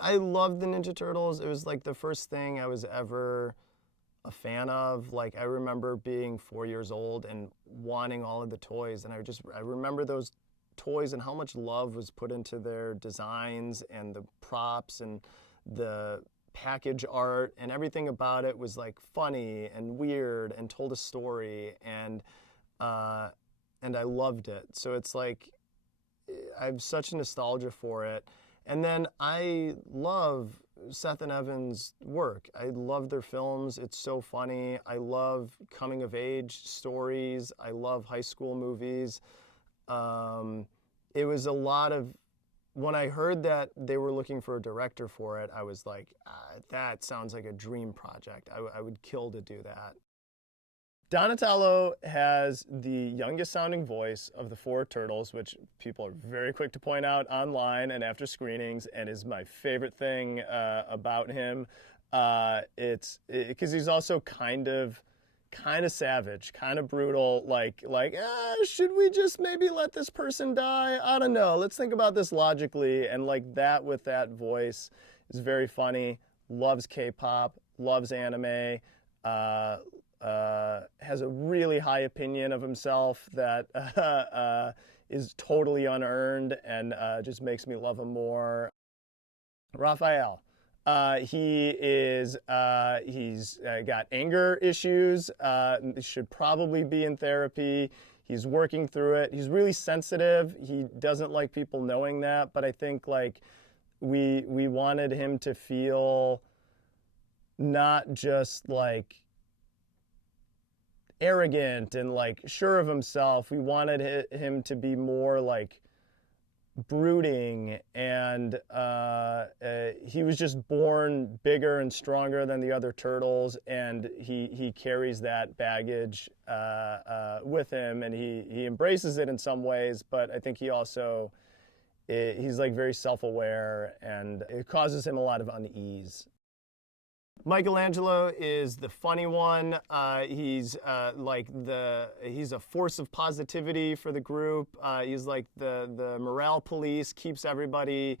I loved the Ninja Turtles. It was like the first thing I was ever a fan of. Like I remember being 4 years old and wanting all of the toys, and I remember those toys and how much love was put into their designs and the props and the package art, and everything about it was like funny and weird and told a story, uh, and I loved it. So it's like I have such nostalgia for it. And then I love Seth and Evan's work. I love their films. It's so funny. I love coming of age stories. I love high school movies. It was a lot of, when I heard that they were looking for a director for it, I was like, that sounds like a dream project. I would kill to do that. Donatello has the youngest sounding voice of the four turtles, which people are very quick to point out online and after screenings, and is my favorite thing about him. It's because he's also kind of savage, kind of brutal, like should we just maybe let this person die? I don't know. Let's think about this logically. And like that with that voice is very funny. Loves K-pop, loves anime. Has a really high opinion of himself that is totally unearned, and just makes me love him more. Raphael. He's got anger issues. Should probably be in therapy. He's working through it. He's really sensitive. He doesn't like people knowing that, but I think like we wanted him to feel not just like arrogant and like sure of himself. We wanted him to be more like brooding, and he was just born bigger and stronger than the other turtles, and he carries that baggage with him, and he embraces it in some ways, but I think he also he's like very self-aware, and it causes him a lot of unease. Michelangelo is the funny one. He's he's a force of positivity for the group. He's like the morale police, keeps everybody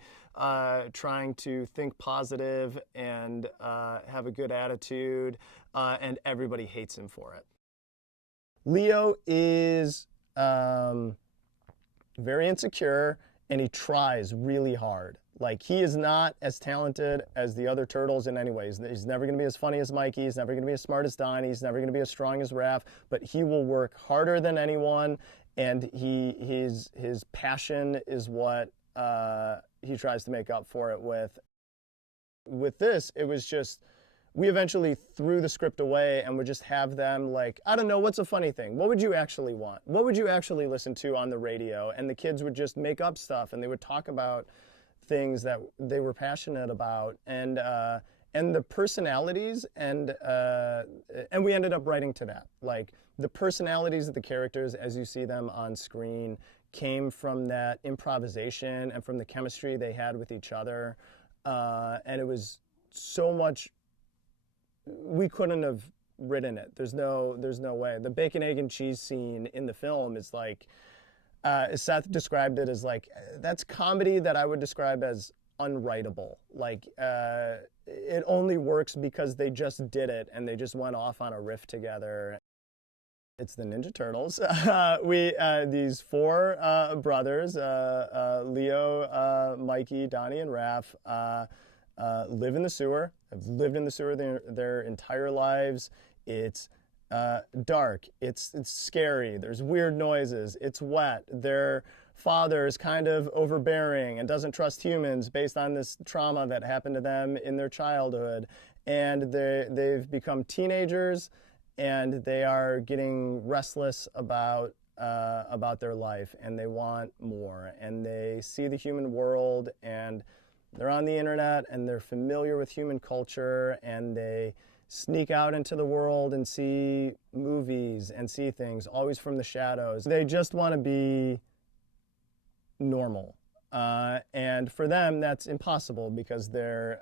trying to think positive and have a good attitude, and everybody hates him for it. Leo is very insecure, and he tries really hard. Like, he is not as talented as the other turtles in any ways. He's never going to be as funny as Mikey. He's never going to be as smart as Donnie. He's never going to be as strong as Raph. But he will work harder than anyone, and his passion is what he tries to make up for it with. With this, it was just, we eventually threw the script away and would just have them like, I don't know, what's a funny thing? What would you actually want? What would you actually listen to on the radio? And the kids would just make up stuff, and they would talk about things that they were passionate about, and the personalities, and we ended up writing to that. Like, the personalities of the characters as you see them on screen came from that improvisation and from the chemistry they had with each other, and it was so much, we couldn't have written it. There's no way. The bacon, egg, and cheese scene in the film is like, Seth described it as like, that's comedy that I would describe as unwritable. Like, it only works because they just did it and they just went off on a riff together. It's the Ninja Turtles. These four brothers, Leo, Mikey, Donnie, and Raph, live in the sewer. Have lived in the sewer their entire lives. It's dark, it's scary, there's weird noises, it's wet. Their father is kind of overbearing and doesn't trust humans based on this trauma that happened to them in their childhood. And they've become teenagers, and they are getting restless about their life, and they want more. And they see the human world, and they're on the internet, and they're familiar with human culture, and they sneak out into the world and see movies and see things, always from the shadows. They just want to be normal. And for them, that's impossible because they're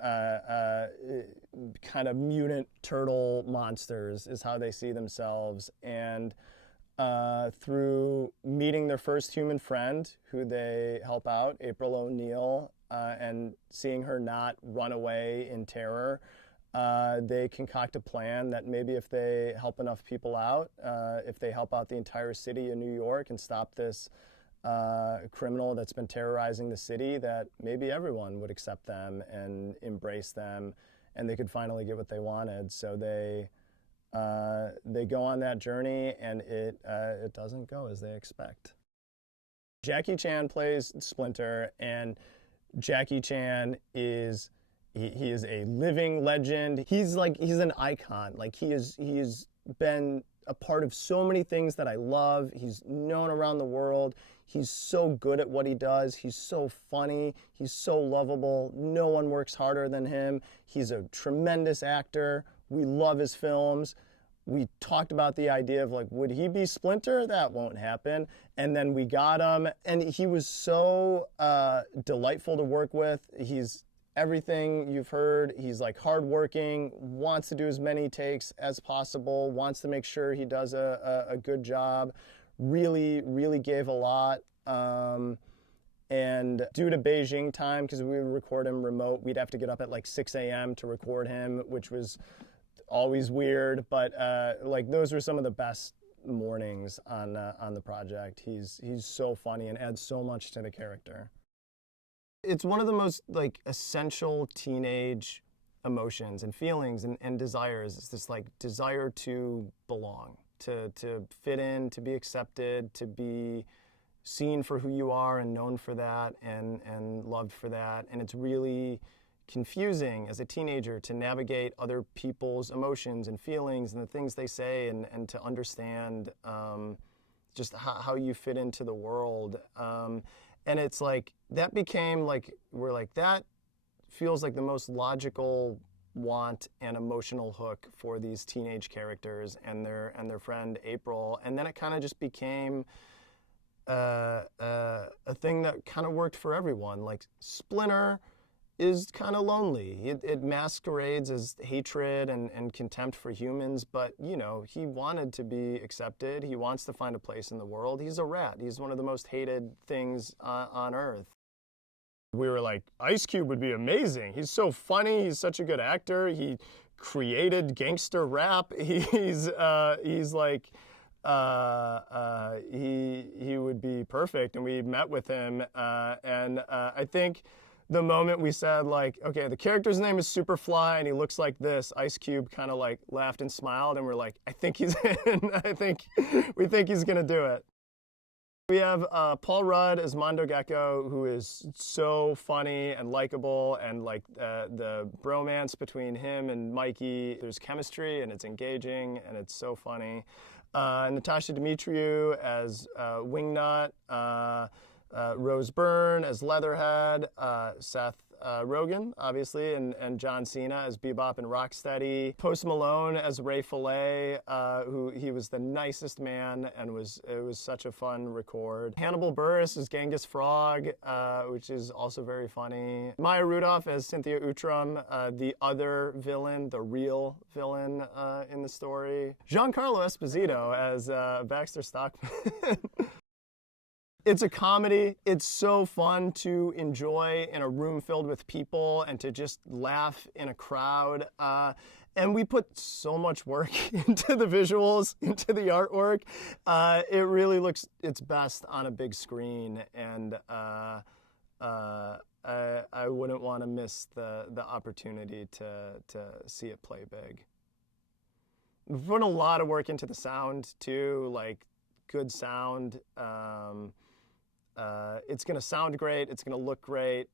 kind of mutant turtle monsters is how they see themselves. And through meeting their first human friend who they help out, April O'Neil, and seeing her not run away in terror. They concoct a plan that maybe if they help enough people out, if they help out the entire city of New York and stop this criminal that's been terrorizing the city, that maybe everyone would accept them and embrace them, and they could finally get what they wanted. So they go on that journey, and it doesn't go as they expect. Jackie Chan plays Splinter, and Jackie Chan is he is a living legend. He's an icon. Like he's been a part of so many things that I love. He's known around the world. He's so good at what he does. He's so funny. He's so lovable. No one works harder than him. He's a tremendous actor. We love his films. We talked about the idea of like, would he be Splinter? That won't happen. And then we got him, and he was so delightful to work with. He's everything you've heard. He's like hardworking, wants to do as many takes as possible, wants to make sure he does a good job. Really, really gave a lot. And due to Beijing time, because we would record him remote, we'd have to get up at like 6 a.m. to record him, which was always weird. But like those were some of the best mornings on the project. He's so funny and adds so much to the character. It's one of the most like essential teenage emotions and feelings and desires. It's this like desire to belong, to fit in, to be accepted, to be seen for who you are and known for that and loved for that. And it's really confusing as a teenager to navigate other people's emotions and feelings and the things they say and to understand just how you fit into the world. And it's like, that became like, we're like, that feels like the most logical want and emotional hook for these teenage characters and their friend April. And then it kind of just became a thing that kind of worked for everyone. Like Splinter is kind of lonely. It masquerades as hatred and contempt for humans, but you know, he wanted to be accepted. He wants to find a place in the world. He's a rat. He's one of the most hated things on earth. We were like, Ice Cube would be amazing. He's so funny. He's such a good actor. He created gangster rap. He's like, he would be perfect. And we met with him, and I think the moment we said like, okay, the character's name is Superfly and he looks like this, Ice Cube kind of like laughed and smiled, and we're like, I think he's in. We think he's gonna do it. We have Paul Rudd as Mondo Gecko, who is so funny and likable, and like the bromance between him and Mikey, there's chemistry and it's engaging and it's so funny. Natasha Dimitriou as Wingnut, Rose Byrne as Leatherhead, Seth Rogen, obviously, and John Cena as Bebop and Rocksteady. Post Malone as Ray Fillet, who he was the nicest man, and it was such a fun record. Hannibal Buress as Genghis Frog, which is also very funny. Maya Rudolph as Cynthia Outram, the other villain, the real villain in the story. Giancarlo Esposito as Baxter Stockman. It's a comedy. It's so fun to enjoy in a room filled with people and to just laugh in a crowd. And we put so much work into the visuals, into the artwork. It really looks its best on a big screen, and I wouldn't want to miss the opportunity to see it play big. We've put a lot of work into the sound too, like good sound. It's going to sound great. It's going to look great.